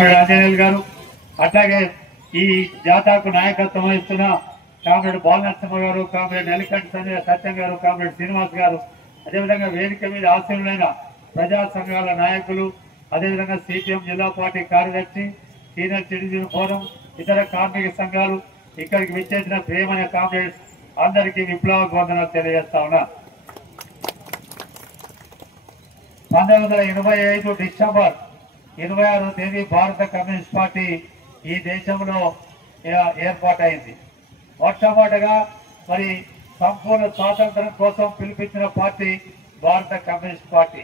Comrade Anjaneyulu గారు, అట్లాగే ఈ జాతాకు నాయకత్వం వహిస్తున్న కామ్రేడ్ బాలనరసింహ గారు, కామ్రేడ్ నెల్లికంటి సత్యం గారు, కామ్రేడ్ శ్రీనివాస్ గారు, అదేవిధంగా వేదిక మీద ఆశీనులైన ప్రజా సంఘాల నాయకులు, అదేవిధంగా సిపిఎం జిల్లా పార్టీ కార్యదర్శి, సీనియర్ సిటిజన్ ఫోరం, ఇతర కార్మిక సంఘాలు, ఇక్కడికి విచ్చేసిన ప్రియమైన కామ్రేడ్స్ అందరికీ విప్లవ వందనాలు తెలియజేస్తా ఉన్నా. 1985 డిసెంబర్ 26వ తేదీ భారత కమ్యూనిస్ట్ పార్టీ ఈ దేశంలో ఏర్పాటైంది. మొట్టమొదటగా మరి సంపూర్ణ స్వాతంత్రం కోసం పిలిపించిన పార్టీ భారత కమ్యూనిస్ట్ పార్టీ.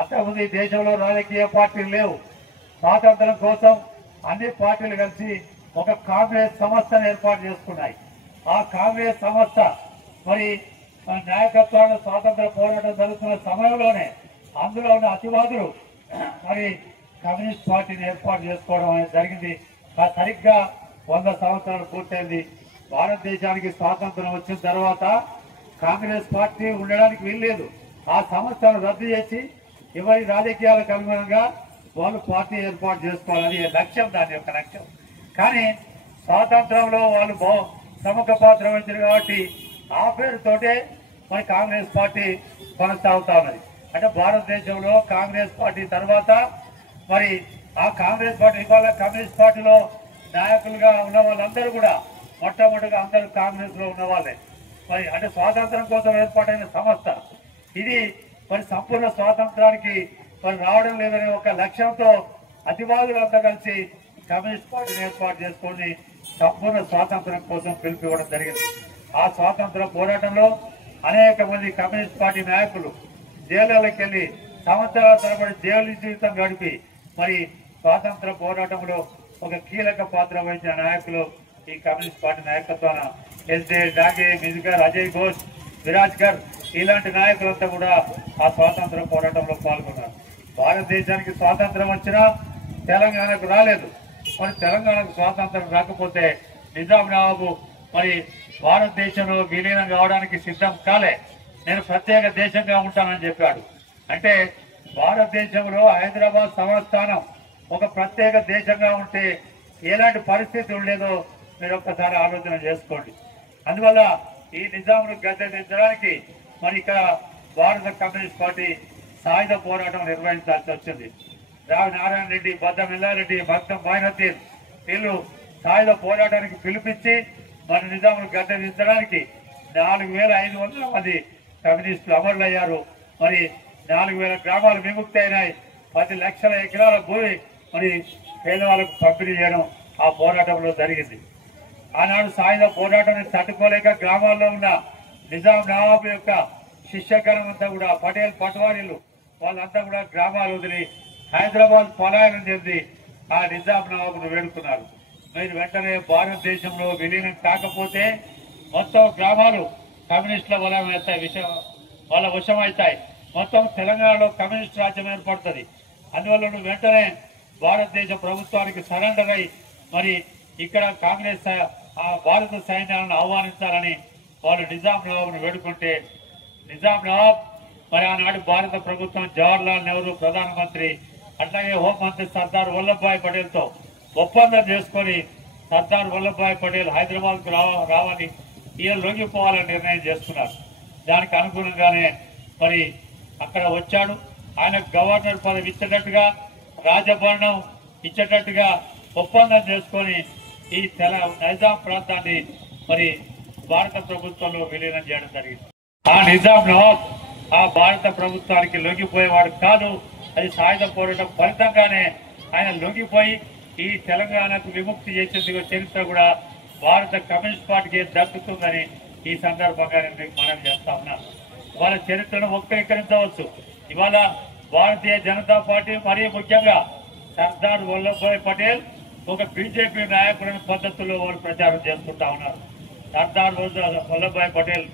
అంతకుముందు ఈ దేశంలో రాజకీయ పార్టీలు లేవు. స్వాతంత్రం కోసం అన్ని పార్టీలు కలిసి ఒక కాంగ్రెస్ సంస్థను ఏర్పాటు చేసుకున్నాయి. ఆ కాంగ్రెస్ సంస్థ మరి నాయకత్వాన్ని స్వాతంత్ర పోరాటం జరుగుతున్న సమయంలోనే అందులో ఉన్న అతివాదులు మరి కమ్యూనిస్ట్ పార్టీని ఏర్పాటు చేసుకోవడం అనేది జరిగింది. సరిగ్గా 100 సంవత్సరాలు పూర్తయింది. భారతదేశానికి స్వాతంత్రం వచ్చిన తర్వాత కాంగ్రెస్ పార్టీ ఉండడానికి వీల్లేదు. ఆ సంస్థను రద్దు చేసి ఎవరి రాజకీయాలకు అనుగుణంగా వాళ్ళు పార్టీ ఏర్పాటు చేసుకోవాలని లక్ష్యం, దాని యొక్క లక్ష్యం. కానీ స్వాతంత్రంలో వాళ్ళు ప్రముఖ పాత్ర వహించారు కాబట్టి ఆ పేరుతోటే మరి కాంగ్రెస్ పార్టీ కొనసాగుతా ఉన్నది. అంటే భారతదేశంలో కాంగ్రెస్ పార్టీ తర్వాత మరి ఆ కాంగ్రెస్ పార్టీ ఇవాళ కమ్యూనిస్ట్ పార్టీలో నాయకులుగా ఉన్న వాళ్ళందరూ కూడా మొట్టమొదటిగా అందరూ కాంగ్రెస్ లో ఉన్న వాళ్ళే. మరి అంటే స్వాతంత్రం కోసం ఏర్పాటైన సంస్థ ఇది. మరి సంపూర్ణ స్వాతంత్రానికి మరి రావడం లేదనే ఒక లక్ష్యంతో అతివాదులంతా కలిసి కమ్యూనిస్ట్ పార్టీని ఏర్పాటు చేసుకొని సంపూర్ణ స్వాతంత్రం కోసం పిలుపునివ్వడం జరిగింది. ఆ స్వాతంత్ర పోరాటంలో అనేక మంది కమ్యూనిస్ట్ పార్టీ నాయకులు జైలుకి వెళ్లి సంవత్సరాల తరబడి జైలు జీవితం గడిపి మరి స్వాతంత్ర పోరాటంలో ఒక కీలక పాత్ర వహించిన నాయకులు ఈ కమ్యూనిస్ట్ పార్టీ నాయకత్వాన ఎస్డే డాగే, మిజ్గర్, అజయ్ ఘోష్, విరాజ్కర్ ఇలాంటి నాయకులంతా కూడా ఆ స్వాతంత్ర పోరాటంలో పాల్గొన్నారు. భారతదేశానికి స్వాతంత్రం వచ్చినా తెలంగాణకు రాలేదు. మరి తెలంగాణకు స్వాతంత్రం రాకపోతే నిజాం నవాబు మరి భారతదేశంలో విలీనం కావడానికి సిద్ధం కాలే. నేను ప్రత్యేక దేశంగా ఉంటానని చెప్పాడు. అంటే భారతదేశంలో హైదరాబాద్ సంస్థానం ఒక ప్రత్యేక దేశంగా ఉంటే ఎలాంటి పరిస్థితి ఉండేదో మీరు ఒక్కసారి ఆలోచన చేసుకోండి. అందువల్ల ఈ నిజాంను గద్దెదించడానికి మరి ఇక్కడ భారత కమ్యూనిస్ట్ పార్టీ సాయుధ పోరాటం నిర్వహించాల్సి వచ్చింది. రావి నారాయణ రెడ్డి, బద్దం ఎల్లారెడ్డి, భక్తం మైనుద్దీన్ వీళ్ళు సాయుధ పోరాటానికి పిలిపించి మరి నిజాంను గద్దెదించడానికి 4500 మంది కమ్యూనిస్టులు అమరులయ్యారు. మరి 4000 గ్రామాలు విముక్తి అయినాయి. 10 లక్షల ఎకరాల భూమి మరి పేదవాళ్ళకు పంపిణీ చేయడం ఆ పోరాటంలో జరిగింది. ఆనాడు సాయుధ పోరాటాన్ని తట్టుకోలేక గ్రామాల్లో ఉన్న నిజాం నవాబు యొక్క శిష్యగణం అంతా కూడా పటేల్ పట్వారీలు వాళ్ళంతా కూడా గ్రామాలు వదిలి హైదరాబాద్ పలాయనం చెంది ఆ నిజాం నవాబును వేడుకున్నారు. మీరు వెంటనే భారతదేశంలో విలీనం కాకపోతే మొత్తం గ్రామాలు కమ్యూనిస్టుల వాళ్ళ వశమవుతాయి. మొత్తం తెలంగాణలో కమ్యూనిస్ట్ రాజ్యం ఏర్పడుతుంది. అందువల్ల నువ్వు వెంటనే భారతదేశ ప్రభుత్వానికి సరెండర్ అయి మరి ఇక్కడ కాంగ్రెస్ ఆ భారత సైన్యాలను ఆహ్వానించాలని వాళ్ళు నిజాం నవాబును వేడుకుంటే నిజాం నవాబ్ మరి ఆనాడు భారత ప్రభుత్వం జవహర్లాల్ నెహ్రూ ప్రధానమంత్రి అట్లాగే హోంమంత్రి సర్దార్ వల్లభాయ్ పటేల్తో ఒప్పందం చేసుకొని సర్దార్ వల్లభాయ్ పటేల్ హైదరాబాద్కు రావాలి, ఈయన లొంగిపోవాలని నిర్ణయం చేసుకున్నారు. దానికి అనుగుణంగానే మరి అక్కడ వచ్చాడు. ఆయన గవర్నర్ పదవి ఇచ్చేటట్టుగా, రాజభరణం ఇచ్చేటట్టుగా ఒప్పందం చేసుకొని ఈ నిజాం ప్రాంతాన్ని మరి భారత ప్రభుత్వంలో విలీనం చేయడం జరిగింది. ఆ నిజాం నవాబ్ ఆ భారత ప్రభుత్వానికి లొంగిపోయేవాడు కాదు. అది సాయుధ పోరాటం ఫలితంగానే ఆయన లొంగిపోయి ఈ తెలంగాణకు విముక్తి చేసేందుకు చరిత్ర కూడా భారత కమ్యూనిస్ట్ పార్టీకి దక్కుతుందని ఈ సందర్భంగా నేను మనం చేస్తా ఉన్నా. వాళ్ళ చరిత్రను వక్రీకరించవచ్చు. ఇవాళ భారతీయ జనతా పార్టీ మరీ ముఖ్యంగా సర్దార్ వల్లభాయ్ పటేల్ ఒక బీజేపీ నాయకుడిని పద్ధతుల్లో వారు ప్రచారం చేసుకుంటా ఉన్నారు. సర్దార్ వల్లభాయ్ పటేల్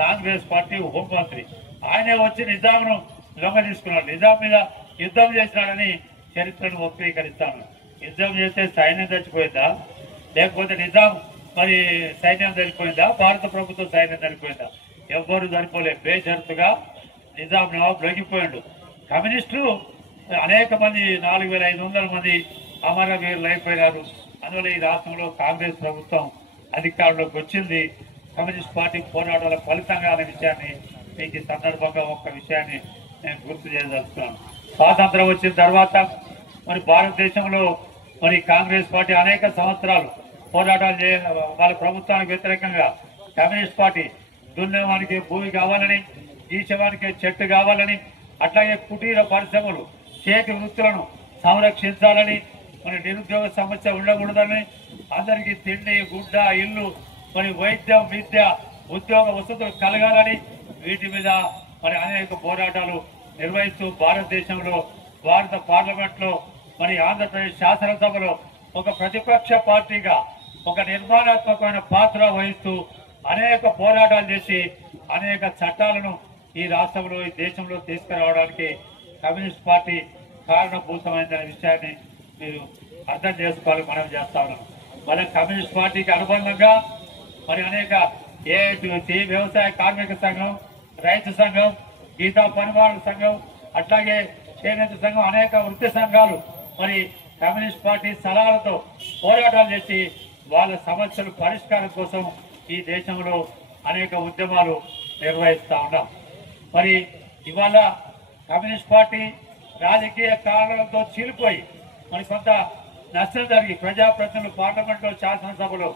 కాంగ్రెస్ పార్టీ హోంమంత్రి, ఆయనే వచ్చి నిజాంను లొంగ తీసుకున్నాడు. నిజాం మీద యుద్ధం చేసినాడని చరిత్రను వక్రీకరిస్తాను. యుద్ధం చేస్తే సైన్యం చచ్చిపోయిందా, లేకపోతే నిజాం మరి సైన్యం చనిపోయిందా, భారత ప్రభుత్వం సైన్యం చనిపోయిందా? ఎవ్వరు చనిపోలే. బేషరతుగా నిజాం నవాబ్ లొంగిపోయాడు. కమ్యూనిస్టులు అనేక మంది 4500 మంది అమరవీరులు అయిపోయినారు. అందువల్ల ఈ రాష్ట్రంలో కాంగ్రెస్ ప్రభుత్వం అధికారంలోకి వచ్చింది కమ్యూనిస్ట్ పార్టీ పోరాటాల ఫలితంగా అనే విషయాన్ని మీకు ఈ సందర్భంగా ఒక్క విషయాన్ని నేను గుర్తు చేయదలుచుకున్నాను. స్వాతంత్రం వచ్చిన తర్వాత మరి భారతదేశంలో మరి కాంగ్రెస్ పార్టీ అనేక సంవత్సరాలు పోరాటాలు వాళ్ళ ప్రభుత్వానికి వ్యతిరేకంగా కమ్యూనిస్ట్ పార్టీ దున్నేవానికి భూమి కావాలని, గీసేవానికి చెట్టు కావాలని, అట్లాగే కుటీర పరిశ్రమలు చేతి వృత్తులను సంరక్షించాలని, మరి నిరుద్యోగ సమస్య ఉండకూడదని, అందరికీ తిండి, గుడ్డ, ఇల్లు, మరి వైద్యం, విద్య, ఉద్యోగ వసతులు కలగాలని వీటి మీద మరి అనేక పోరాటాలు నిర్వహిస్తూ భారతదేశంలో భారత పార్లమెంట్ లో మరి ఆంధ్రప్రదేశ్ శాసనసభలో ఒక ప్రతిపక్ష పార్టీగా ఒక నిర్మాణాత్మకమైన పాత్ర వహిస్తూ అనేక పోరాటాలు చేసి అనేక చట్టాలను ఈ రాష్ట్రంలో ఈ దేశంలో తీసుకురావడానికి కమ్యూనిస్ట్ పార్టీ కారణభూతమైందనే విషయాన్ని మీరు అర్థం చేసుకోవాలని మనం చేస్తా ఉన్నాం. మన కమ్యూనిస్ట్ పార్టీకి అనుబంధంగా మరి అనేక ఏఐటీయూసీ, వ్యవసాయ కార్మిక సంఘం, రైతు సంఘం, గీతా పరివార సంఘం, అట్లాగే చేనేత సంఘం, అనేక వృత్తి సంఘాలు మరి కమ్యూనిస్ట్ పార్టీ సలహాలతో పోరాటాలు చేసి వాళ్ళ సమస్యల పరిష్కారం కోసం ఈ దేశంలో అనేక ఉద్యమాలు నిర్వహిస్తూ ఉన్నాం. మరి ఇవాళ కమ్యూనిస్ట్ పార్టీ రాజకీయ కారణాలతో చీలిపోయి మరి కొంత నష్టం జరిగి ప్రజాప్రతినిధులు పార్లమెంట్లో శాసనసభలో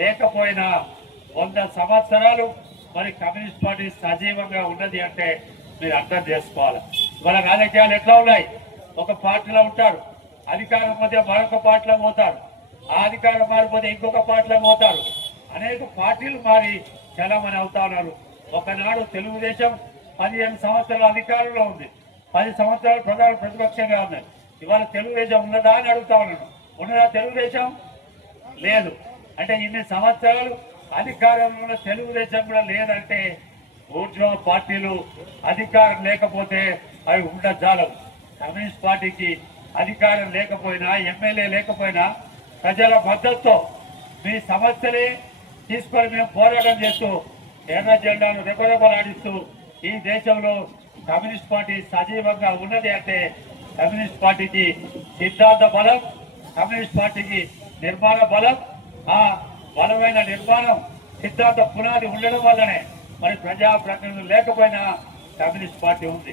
లేకపోయినా 100 సంవత్సరాలు మరి కమ్యూనిస్ట్ పార్టీ సజీవంగా ఉన్నది అంటే మీరు అర్థం చేసుకోవాలి. ఇవాళ రాజకీయాలు ఎట్లా ఉన్నాయి? ఒక పార్టీలో ఉంటారు, అధికారం మధ్య మరొక పార్టీలో పోతారు, ఆ అధికారం మారిపోతే ఇంకొక పార్టీలో పోతారు. అనేక పార్టీలు మారి చలామణి అవుతా ఉన్నారు. ఒకనాడు తెలుగుదేశం 15 సంవత్సరాల అధికారంలో ఉంది, 10 సంవత్సరాలు ప్రధాన ప్రతిపక్షంగా ఉన్నాయి. ఇవాళ తెలుగుదేశం ఉన్నదా అని అడుగుతా ఉన్నాను. ఉన్నదా తెలుగుదేశం? లేదు. అంటే ఇన్ని సంవత్సరాలు అధికారంలో ఉన్న తెలుగుదేశం కూడా లేదంటే ఊర్జో పార్టీలు అధికారం లేకపోతే అవి ఉండజాలవు. కమ్యూనిస్ట్ పార్టీకి అధికారం లేకపోయినా, ఎమ్మెల్యే లేకపోయినా ప్రజల మద్దతుతో మీ సమస్యలే తీసుకొని మేము పోరాటం చేస్తూ ఎర్ర జెండాను రెపరెపలాడిస్తూ ఈ దేశంలో కమ్యూనిస్ట్ పార్టీ సజీవంగా ఉన్నది అంటే కమ్యూనిస్ట్ పార్టీకి సిద్ధాంత బలం, కమ్యూనిస్ట్ పార్టీకి నిర్మాణ బలం, ఆ బలమైన నిర్మాణం సిద్ధాంత పునాది ఉండడం వల్లనే మరి ప్రజాప్రతినిధులు లేకపోయినా కమ్యూనిస్ట్ పార్టీ ఉంది.